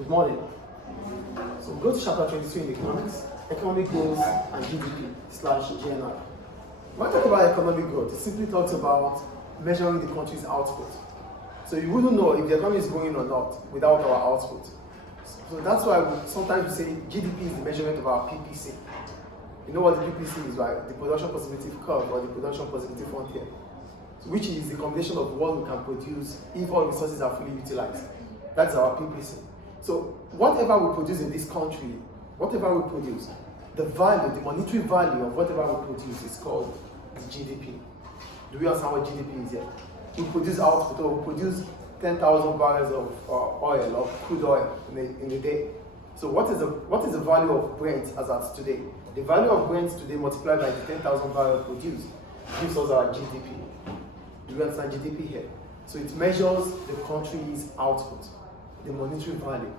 Good morning. So go to chapter 22 in economics, economic growth and GDP/GNI. When I talk about economic growth, it simply talks about measuring the country's output. So you wouldn't know if the economy is growing or not without our output. So that's why sometimes we say GDP is the measurement of our PPC. You know what the PPC is, right? The production possibility curve or the production possibility frontier, which is the combination of what we can produce if all resources are fully utilized. That's our PPC. So whatever we produce in this country, whatever we produce, the value, the monetary value of whatever we produce is called the GDP. Do we understand what GDP is here? We produce output, or we produce 10,000 barrels of oil, of crude oil in a day. So what is the value of Brent as at today? The value of Brent today multiplied by the 10,000 barrels produced gives us our GDP. Do you understand GDP here? So it measures the country's output, the monetary value.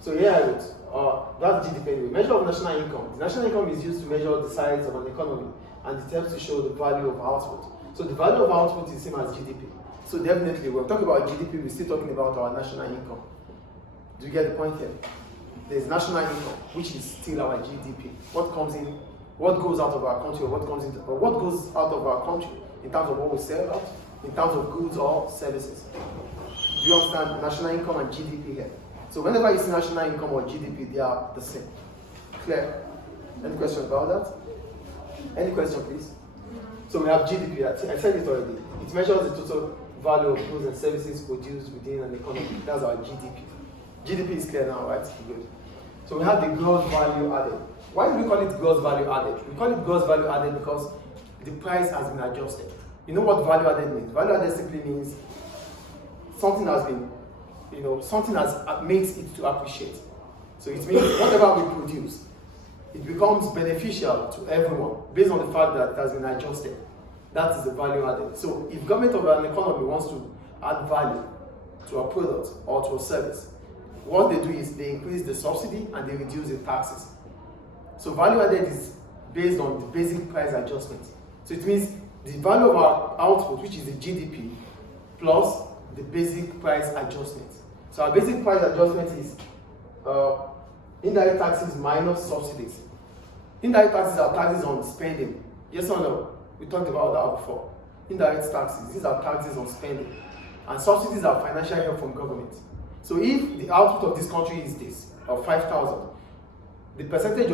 So here I wrote, that's GDP anyway. Measure of national income. The national income is used to measure the size of an economy and it helps to show the value of output. So the value of output is the same as GDP. So definitely when we talk about GDP, we're still talking about our national income. Do you get the point here? There's national income, which is still our GDP. What comes in, what goes out of our country, or what goes out of our country in terms of what we sell out, in terms of goods or services. Do you understand national income and GDP here? So whenever you see national income or GDP, they are the same. Clear? Any question about that? Any question, please? So we have GDP. I said it already. It measures the total value of goods and services produced within an economy. That's our GDP. GDP is clear now, right? Good. So we have the gross value added. Why do we call it gross value added? We call it gross value added because the price has been adjusted. You know what value added means? Value added simply means something has been, something makes it to appreciate. So it means whatever we produce, it becomes beneficial to everyone based on the fact that it has been adjusted. That is the value added. So if government or an economy wants to add value to a product or to a service, what they do is they increase the subsidy and they reduce the taxes. So value added is based on the basic price adjustment. So it means the value of our output, which is the GDP, plus the basic price adjustment. So our basic price adjustment is indirect taxes minus subsidies. Indirect taxes are taxes on spending. Yes or no? We talked about that before. Indirect taxes, these are taxes on spending. And subsidies are financial help from government. So if the output of this country is this, of 5,000, the percentage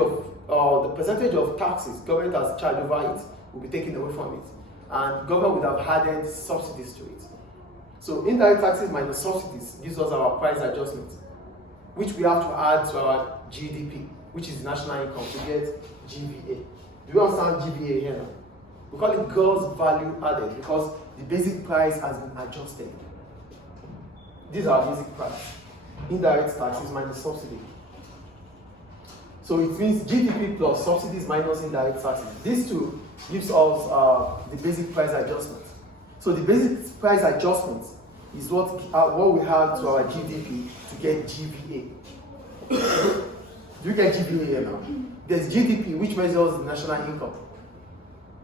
of taxes government has charged over it will be taken away from it. And government would have added subsidies to it. So indirect taxes minus subsidies gives us our price adjustment, which we have to add to our GDP, which is national income, to get GVA. Do you understand GVA here now? We call it gross value added because the basic price has been adjusted. These are basic price. Indirect taxes minus subsidy. So it means GDP plus subsidies minus indirect taxes. These two gives us the basic price adjustment. So the basic price adjustment is what we have to our GDP to get GVA. Do you get GVA here now? There's GDP, which measures the national income.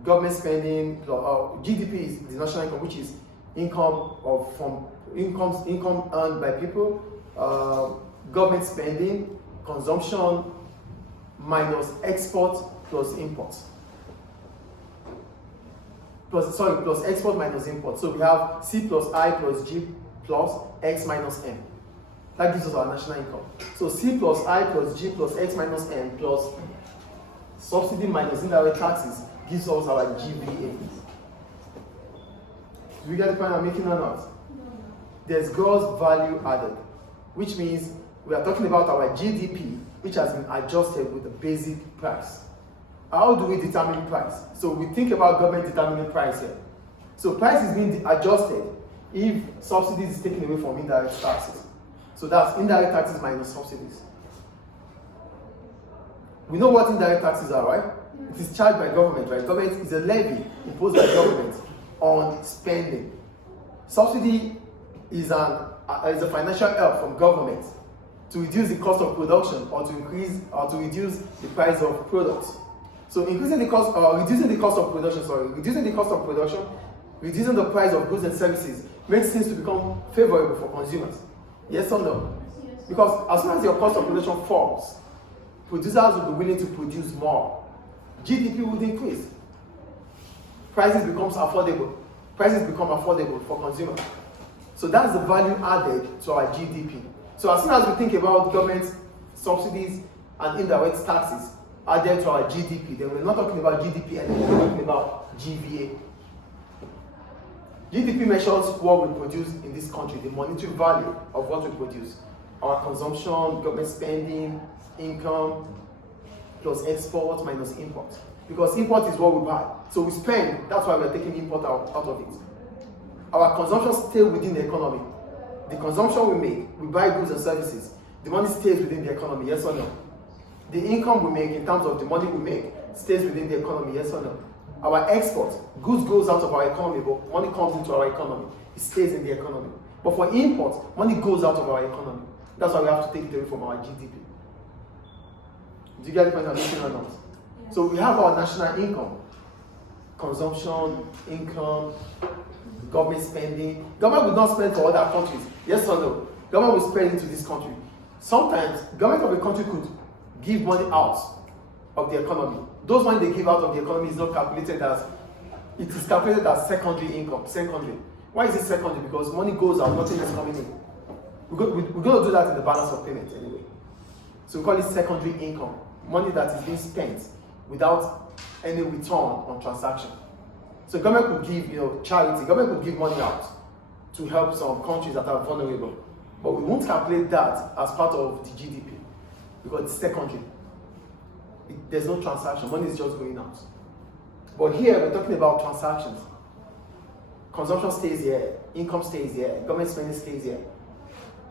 Government spending, GDP is the national income, which is income earned by people, government spending, consumption minus export plus import. Plus export minus import. So we have C plus I plus G plus X minus M. That gives us our national income. So C plus I plus G plus X minus M plus subsidy minus indirect taxes gives us our GVA. Do we get the point I'm making or not? There's gross value added, which means we are talking about our GDP, which has been adjusted with the basic price. How do we determine price? So we think about government determining price here. So price is being adjusted if subsidies is taken away from indirect taxes. So that's indirect taxes minus subsidies. We know what indirect taxes are, right? It is charged by government, right? Government is a levy imposed by government on spending. Subsidy is a financial help from government to reduce the cost of production or to reduce the price of products. So reducing the cost of production, reducing the price of goods and services makes things to become favorable for consumers. Yes or no? Yes. Because as soon as your cost of production falls, producers will be willing to produce more. GDP would increase. Prices become affordable for consumers. So that's the value added to our GDP. So as soon as we think about government subsidies and indirect taxes added to our GDP, then we're not talking about GDP anymore, we're talking about GVA. GDP measures what we produce in this country, the monetary value of what we produce. Our consumption, government spending, income, plus export minus import. Because import is what we buy. So we spend, that's why we're taking import out of it. Our consumption stays within the economy. The consumption we make, we buy goods and services. The money stays within the economy, yes or no? The income we make in terms of the money we make stays within the economy, yes or no? Our export, goods goes out of our economy, but money comes into our economy. It stays in the economy. But for import, money goes out of our economy. That's why we have to take it away from our GDP. Do you get the point I'm making or not? Yes. So we have our national income, consumption, income, government spending. Government will not spend for other countries, yes or no? Government will spend into this country. Sometimes, government of a country could give money out of the economy. Those money they give out of the economy is not calculated as, it is calculated as secondary income, secondary. Why is it secondary? Because money goes out, nothing is coming in. We're going to do that in the balance of payment anyway. So we call it secondary income, money that is being spent without any return on transaction. So government could give, charity, government could give money out to help some countries that are vulnerable. But we won't calculate that as part of the GDP because it's secondary. There's no transaction, money is just going out. But here we're talking about transactions. Consumption stays here, income stays here, government spending stays here.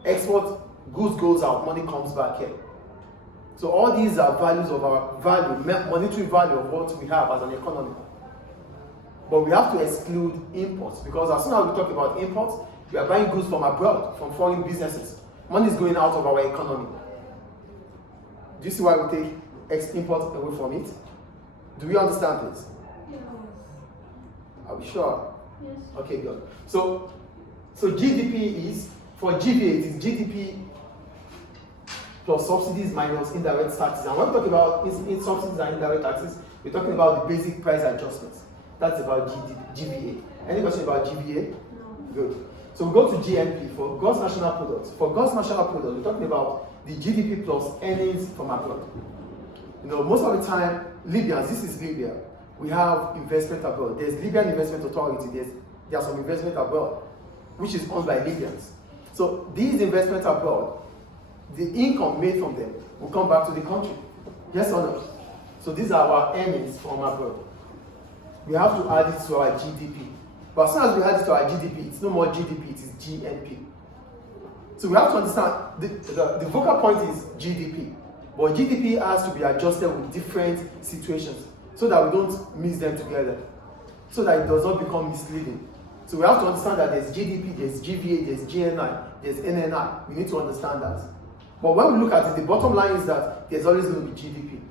Export, goods goes out, money comes back here. So all these are values of our value, monetary value of what we have as an economy. But we have to exclude imports because as soon as we talk about imports, we are buying goods from abroad, from foreign businesses. Money is going out of our economy. Do you see why we take import away from it? Do we understand this? Yes. Are we sure? Yes. Okay, good. So GDP is, for GVA, it is GDP plus subsidies minus indirect taxes. And when we're talking about in subsidies and indirect taxes, we're talking about the basic price adjustments. That's about GVA. Any question about GVA? No. Good. So we go to GNP, for gross national product. For gross national product, we're talking about the GDP plus earnings from abroad. Most of the time, Libyans, this is Libya, we have investment abroad. There's Libyan Investment Authority, there's some investment abroad, which is owned by Libyans. So these investments abroad, the income made from them will come back to the country. Yes or no? So these are our earnings from abroad. We have to add it to our GDP. But as soon as we add it to our GDP, it's no more GDP, it is GNP. So we have to understand, the focal point is GDP. But GDP has to be adjusted with different situations so that we don't mix them together, so that it does not become misleading. So we have to understand that there's GDP, there's GVA, there's GNI, there's NNI. We need to understand that. But when we look at it, the bottom line is that there's always going to be GDP.